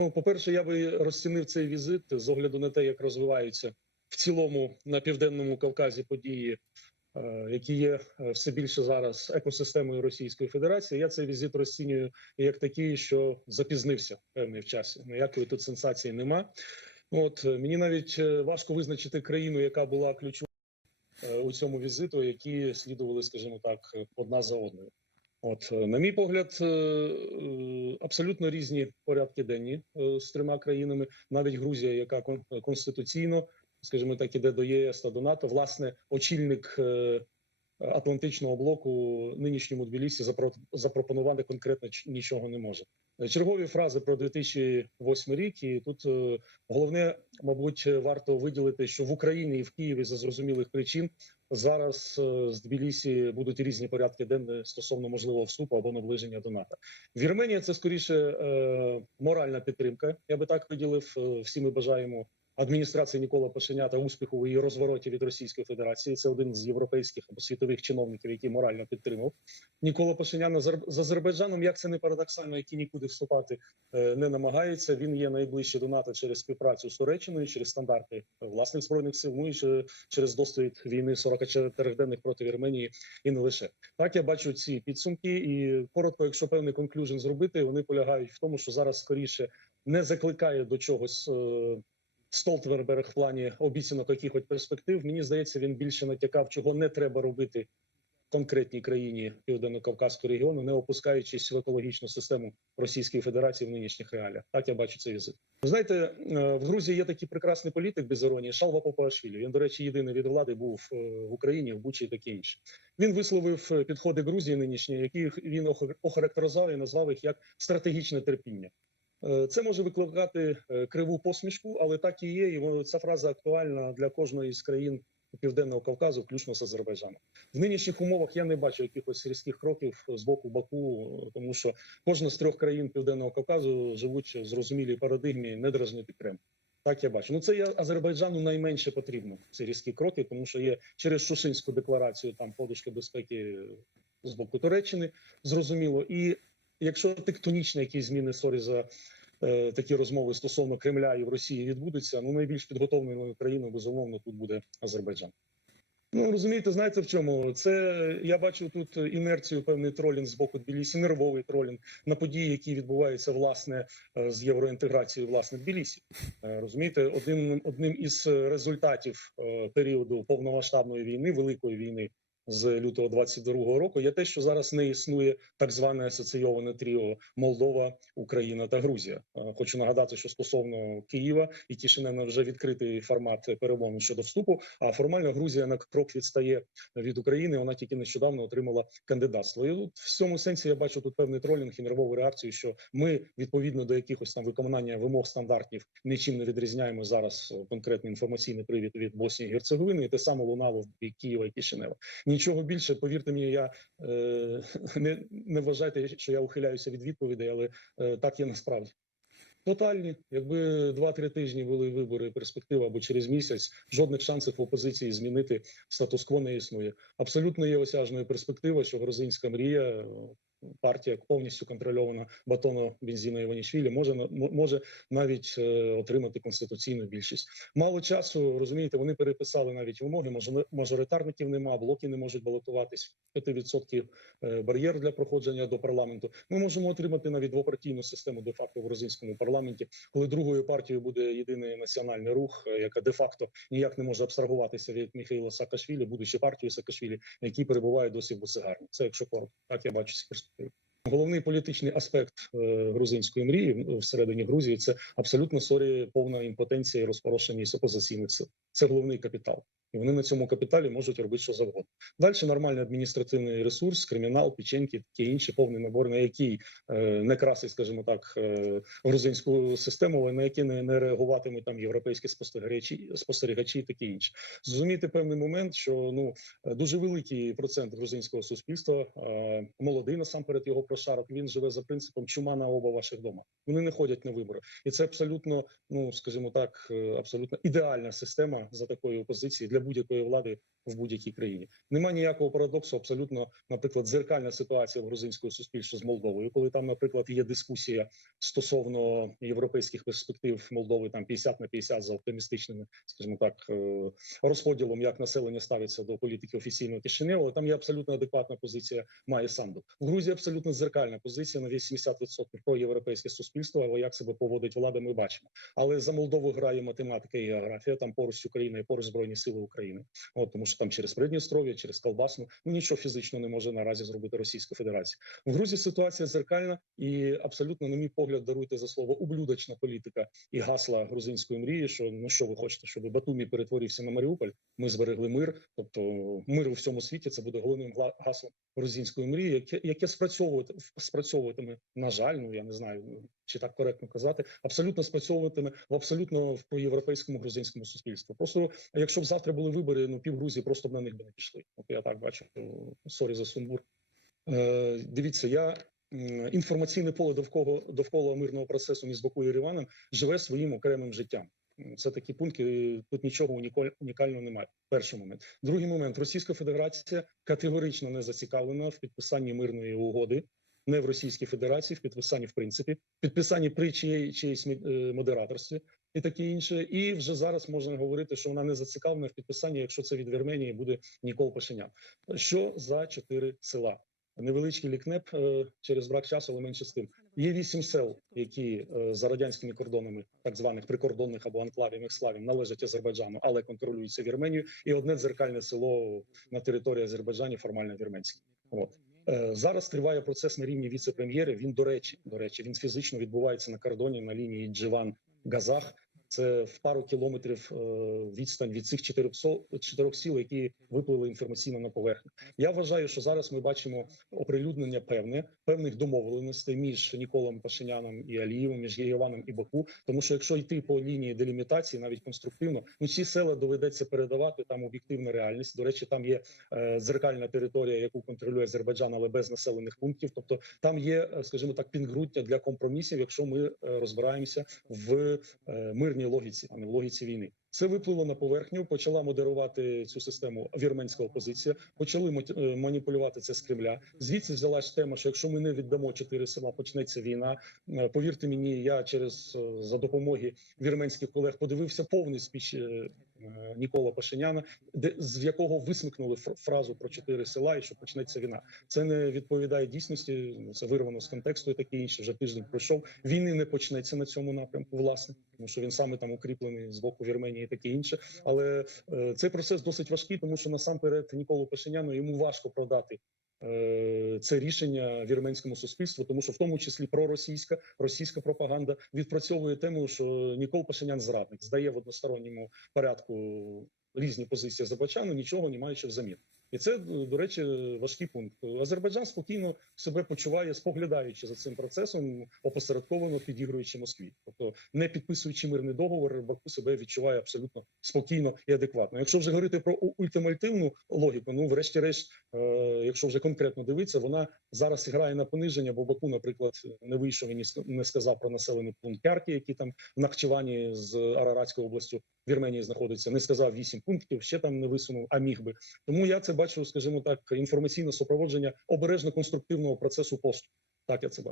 Ну, по-перше, я би розцінив цей візит з огляду на те, як розвиваються в цілому на південному Кавказі події, е, які є е, все більше зараз екосистемою Російської Федерації. Я цей візит розцінюю як такий, що запізнився певний в часі. Ніякої тут сенсації нема. От мені навіть е, важко визначити країну, яка була ключовою у цьому візиту, які слідували, скажімо так, одна за одною. От, е, на мій погляд, е, е, абсолютно різні порядки денні з трьома країнами. Навіть Грузія, яка кон- конституційно, скажімо так, іде до ЄС та до НАТО. Власне, очільник Атлантичного блоку нинішньому Тбілісі запро- запропонувати конкретно нічого не може. Чергові фрази про 2008 рік, і тут е, головне, мабуть, варто виділити, що в Україні і в Києві за зрозумілих причин зараз е, з Тбілісі будуть різні порядки денні стосовно можливого вступу або наближення до НАТО. Вірменія це скоріше е, моральна підтримка. Я би так виділив. Всі ми бажаємо адміністрації Нікола Пашинята успіху у її розвороті від Російської Федерації. Це один з європейських або світових чиновників, який морально підтримав Нікола Пашинян Азер- з Азербайджаном. Як це не парадоксально, який нікуди вступати е, не намагається. Він є найближче до НАТО через співпрацю з Туреччиною, через стандарти е, власних збройних сил. Ну і через досвід війни 44-денних проти Вірменії, і не лише так. Я бачу ці підсумки, і коротко, якщо певний конклюжен зробити, вони полягають в тому, що зараз скоріше не закликає до чогось. Столтенберг в плані обіцянок якихось перспектив. Мені здається, він більше натякав, чого не треба робити конкретній країні Південно-Кавказького регіону, не опускаючись в екологічну систему Російської Федерації в нинішніх реаліях. Так я бачу цей візит. Ви знаєте, е, в Грузії є такий прекрасний політик без іронії Шалва Попашвілі. Він, до речі, єдиний від влади був е, в Україні, в Бучі і таке інше. Він висловив е, підходи Грузії нинішньої, які він охар- охарактеризував і назвав їх як стратегічне терпіння. Е, Це може викликати е, криву посмішку, але так і є. І ця фраза актуальна для кожної з країн Південного Кавказу, включно з Азербайджаном. В нинішніх умовах я не бачу якихось різких кроків з боку Баку, тому що кожна з трьох країн Південного Кавказу живуть в зрозумілій парадигмі не дразнити Крем. Так я бачу. Ну це є Азербайджану найменше потрібно. Ці різкі кроки, тому що є через Шушинську декларацію там подушки безпеки з боку Туреччини, зрозуміло. І якщо тектонічні якісь зміни сорі за е, такі розмови стосовно Кремля і в Росії відбудуться, ну найбільш підготовленою країною безумовно тут буде Азербайджан. Ну розумієте, знаєте в чому? Це я бачу тут інерцію, певний тролінг з боку Тбілісі, нервовий тролінг на події, які відбуваються власне е, з євроінтеграцією власне Тбілісі. Е, Розумієте, одним одним із результатів періоду повномасштабної війни, великої війни з лютого 22-го року, є те, що зараз не існує так зване асоційоване тріо Молдова, Україна та Грузія. Е, Хочу нагадати, що стосовно Києва і Тішинена вже відкритий формат перемовин щодо вступу. А формально Грузія на крок відстає від України. Вона тільки нещодавно отримала кандидатство. І от в цьому сенсі я бачу тут певний тролінг і нервову реакцію, що ми відповідно до якихось там виконання вимог стандартів нічим не відрізняємо зараз е, конкретний інформаційний привід від Боснії і Герцеговини. І те саме лунало в Києва і Кишинева. Нічого більше, повірте мені, я е, не, не вважайте, що я ухиляюся від відповідей, але е, так є насправді. Тотальні, якби 2-3 тижні були вибори, перспектива або через місяць, жодних шансів опозиції змінити статус-кво не існує. Абсолютно є осяжною перспектива, що грузинська мрія, партія повністю контрольована батоном Бензіна Іванішвілі, може може навіть е, отримати конституційну більшість. Мало часу розумієте, вони переписали навіть вимоги. мажори- Мажоритарників нема, блоки не можуть балотуватись. 5% е, бар'єр для проходження до парламенту. Ми можемо отримати навіть двопартійну систему де факто в грузинському парламенті, коли другою партією буде єдиний національний рух, е, яка де факто ніяк не може абстрагуватися від Міхаїла Саакашвілі, будучи партією Саакашвілі, які перебувають досі в Босигарні. Це якщо коротко, так я бачу Головний політичний аспект е, грузинської мрії всередині Грузії це абсолютно сорі повна імпотенція і розпорошеність опозиційних сил. Це головний капітал, і вони на цьому капіталі можуть робити що завгодно. Далі нормальний адміністративний ресурс, кримінал, печеньки, таке інше, повний набор, на який е, не красить, скажімо так, е, грузинську систему, але на які не, не реагуватимуть там європейські спостерігачі, спостерігачі і таке інше. Зрозуміти певний момент, що ну дуже великий процент грузинського суспільства, е, молодий насамперед його прошарок. Він живе за принципом чума на оба ваших дома. Вони не ходять на вибори, і це абсолютно, ну скажімо так, абсолютно ідеальна система за такої опозиції для для будь-якої влади в будь-якій країні. Нема ніякого парадоксу. Абсолютно, наприклад, дзеркальна ситуація в грузинського суспільства з Молдовою, коли там, наприклад, є дискусія стосовно європейських перспектив Молдови, там 50 на 50 за оптимістичними, скажімо так, е, розподілом, як населення ставиться до політики офіційного Кишинєва, але там є абсолютно адекватна позиція має Санду. В Грузії абсолютно дзеркальна позиція на 80% про європейське суспільство. Але як себе поводить влада, ми бачимо. Але за Молдову грає математика і географія. Там поруч Україна і поруч збройні сили України. От тому, що там через Придністров'я, через Колбасну ну нічого фізично не може наразі зробити Російська Федерація. В Грузії ситуація зеркальна і абсолютно, на мій погляд, даруйте за слово ублюдочна політика і гасла грузинської мрії. Що ну що ви хочете, щоб Батумі перетворився на Маріуполь? Ми зберегли мир. Тобто мир у всьому світі це буде головним гаслом грузинської мрії, яке яке спрацьовувати спрацьовуватиме. На жаль, ну я не знаю ну, чи так коректно казати. Абсолютно спрацьовуватиме в абсолютно в проєвропейському грузинському суспільстві. Просто якщо б завтра були вибори, ну пів Грузії просто б на них би не пішли. От я так бачу. Сорі за сумбур. Е, дивіться, я інформаційне поле довкола довкола мирного процесу між Баку і Єреваном живе своїм окремим життям. Це такі пункти. Тут нічого унікаль- унікального немає. Перший момент. Другий момент: Російська Федерація категорично не зацікавлена в підписанні мирної угоди. Не в Російській Федерації, в підписанні в принципі, підписанні при чиїсь е, модераторстві і таке інше. І вже зараз можна говорити, що вона не зацікавлена в підписанні, якщо це від Вірменії буде Нікол Пашинян. Що за чотири села? Невеличкий лікнеп е, через брак часу, але менше з тим. Є вісім сел, які е, за радянськими кордонами, так званих прикордонних або анклавів екславів, належать Азербайджану, але контролюються Вірменією. І одне дзеркальне село на території Азербайджану, формально вірменське. От. Е, Зараз триває процес на рівні віце-прем'єри. Він до речі, до речі, він фізично відбувається на кордоні на лінії Дживан Газах. Це в пару кілометрів е, відстань від цих чотирьох сіл, які виплили інформаційно на поверхню. Я вважаю, що зараз ми бачимо оприлюднення певне певних домовленостей між Ніколом Пашиняном і Алієвим, між Єреваном і Баку. Тому що якщо йти по лінії делімітації, навіть конструктивно, ну ці села доведеться передавати. Там об'єктивна реальність. До речі, там є е, дзеркальна територія, яку контролює Азербайджан, але без населених пунктів. Тобто там є, е, скажімо так, підґрунтя для компромісів, якщо ми е, розбираємося в е, мирній логіці, а не в логіці війни. Це виплило на поверхню, почала модерувати цю систему вірменська опозиція, почали е, маніпулювати це з Кремля. Звідси взялась тема, що якщо ми не віддамо чотири села, почнеться війна. Е, Повірте мені, я через е, за допомоги вірменських колег подивився повний спіч Нікола Пашиняна, де з якого висмикнули фразу про чотири села і що почнеться війна. Це не відповідає дійсності. Це вирвано з контексту і таке інше. Вже тиждень пройшов. Війни не почнеться на цьому напрямку, власне, тому що він саме там укріплений з боку Вірменії і таке інше. Але е, цей процес досить важкий, тому що насамперед Ніколу Пашиняну йому важко продати. Е, Це рішення вірменському суспільству, тому що в тому числі проросійська російська пропаганда відпрацьовує тему, що Нікол Пашинян зрадник здає в односторонньому порядку різні позиції Азербайджану, нічого не маючи взамін. І це до речі важкий пункт. Азербайджан спокійно себе почуває, споглядаючи за цим процесом, опосередковано підігруючи Москві, тобто не підписуючи мирний договор, Баку себе відчуває абсолютно спокійно і адекватно. Якщо вже говорити про ультимативну логіку, ну врешті-решт, е, якщо вже конкретно дивитися, вона зараз грає на пониження, бо Баку, наприклад, не вийшов і не сказав про населений пункт Ярки, який там в Нахчевані з Араратською областю Вірменії знаходиться. Не сказав вісім пунктів, ще там не висунув, а міг би. Тому я це бачу, скажімо так, інформаційне супроводження обережно конструктивного процесу посту. Так я це бачу.